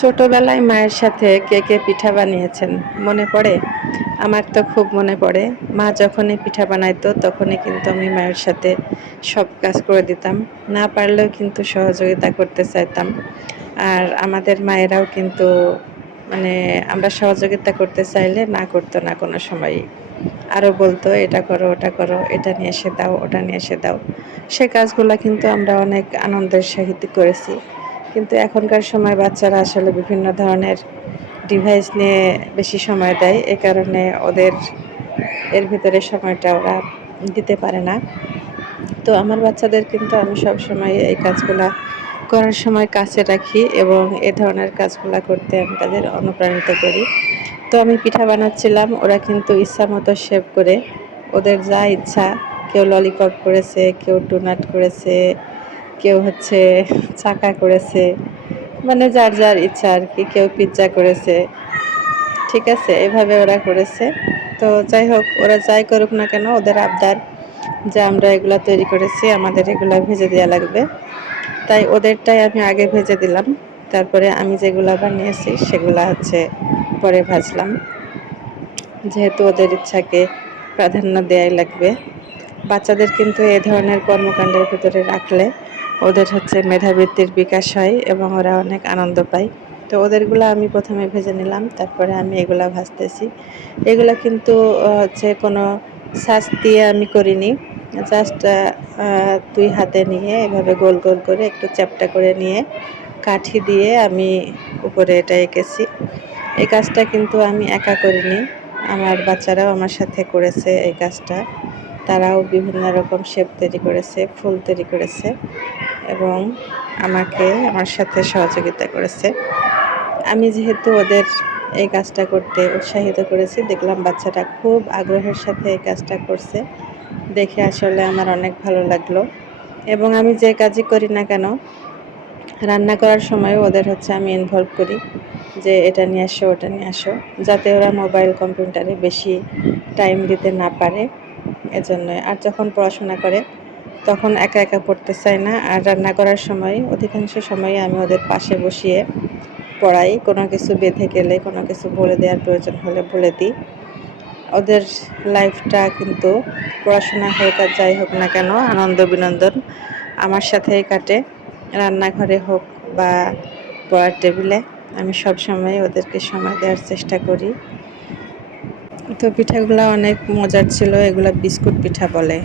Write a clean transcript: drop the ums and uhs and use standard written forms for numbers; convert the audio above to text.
ছোটবেলায় মায়ের সাথে কে কে পিঠা বানিয়েছেন মনে পড়ে? আমার তো খুব মনে পড়ে। মা যখনই পিঠা বানাইতো তখনই কিন্তু আমি মায়ের সাথে সব কাজ করে দিতাম। না পারলেও কিন্তু সহযোগিতা করতে চাইতাম। আর আমাদের মায়েরাও কিন্তু মানে আমরা সহযোগিতা করতে চাইলে না করতো না কোনো সময়ই। আরো বলতো, "এটা করো, ওটা করো, এটা নিয়ে এসে দাও, ওটা নিয়ে এসে দাও।" সে কাজগুলা কিন্তু আমরা অনেক আনন্দের সহিত করেছি। কিন্তু এখনকার সময় বাচ্চারা আসলে বিভিন্ন ধরনের ডিভাইস নিয়ে বেশি সময় দেয়। এ কারণে ওদের এর ভিতরে সময়টা ওরা দিতে পারে না। তো আমার বাচ্চাদের কিন্তু আমি সবসময় এই কাজগুলা করার সময় কাছে রাখি এবং এ ধরনের কাজগুলা করতে আমি তাদের অনুপ্রাণিত করি। তো আমি পিঠা বানাচ্ছিলাম, ওরা কিন্তু ইচ্ছামতো শেপ করে ওদের যা ইচ্ছা, কেউ ললিপপ করেছে, কেউ ডোনাট করেছে, কেউ হচ্ছে চাকা করেছে, মানে যার যার ইচ্ছা আর কি। কেউ পিৎজা করেছে, ঠিক আছে, এভাবে ওরা করেছে। তো যাই হোক, ওরা যাই করুক না কেন, ওদের আবদার যে আমরা এগুলা তৈরি করেছি, আমাদের এগুলা ভেজে দেওয়া লাগবে। তাই ওদেরটাই আমি আগে ভেজে দিলাম, তারপরে আমি যেগুলা বানিয়েছি সেগুলা হচ্ছে পরে ভাজলাম, যেহেতু ওদের ইচ্ছাকে প্রাধান্য দেওয়াই লাগবে। বাচ্চাদের কিন্তু এ ধরনের কর্মকাণ্ডের ভিতরে রাখলে ওদের হচ্ছে মেধাবৃত্তির বিকাশ হয় এবং ওরা অনেক আনন্দ পায়। তো ওদেরগুলো আমি প্রথমে ভেজে নিলাম, তারপরে আমি এগুলা ভাজতেছি। এগুলা কিন্তু হচ্ছে কোনো ছাঁচ দিয়ে আমি করিনি। জাস্ট ২ হাতে নিয়ে এভাবে গোল গোল করে একটু চ্যাপ্টা করে নিয়ে কাঠি দিয়ে আমি উপরে এটা এঁকেছি। এই কাজটা কিন্তু আমি একা করিনি, আমার বাচ্চারাও আমার সাথে করেছে এই কাজটা। তারাও বিভিন্ন রকম শেপ তৈরি করেছে, ফুল তৈরি করেছে এবং আমার সাথে সহযোগিতা করেছে। আমি যেহেতু ওদের এই কাজটা করতে উৎসাহিত করেছি, দেখলাম বাচ্চাটা খুব আগ্রহের সাথে এই কাজটা করছে। দেখে আসলে আমার অনেক ভালো লাগলো এবং আমি যে কাজই করি না কেন, রান্না করার সময়ও ওদের হচ্ছে আমি ইনভলভ করি যে এটা নিয়ে আসো, ওটা নিয়ে আসো, যাতে ওরা মোবাইল কম্পিউটারে বেশি টাইম দিতে না পারে, এজন্যই। আর যখন পড়াশোনা করে তখন একা একা পড়তে চায় না, আর রান্না করার সময় অধিকাংশ সময়ই আমি ওদের পাশে বসিয়ে পড়াই। কোনো কিছু বেঁধে গেলে, কোনো কিছু বলে দেওয়ার প্রয়োজন হলে বলে দিই। ওদের লাইফটা কিন্তু পড়াশোনা হোক আর যাই হোক না কেন, আনন্দ বিনোদন আমার সাথেই কাটে। রান্নাঘরে হোক বা পড়ার টেবিলে, আমি সবসময় ওদেরকে সময় দেওয়ার চেষ্টা করি। তো পিঠাগুলো অনেক মজার ছিল, এগুলা বিস্কুট পিঠা বলে।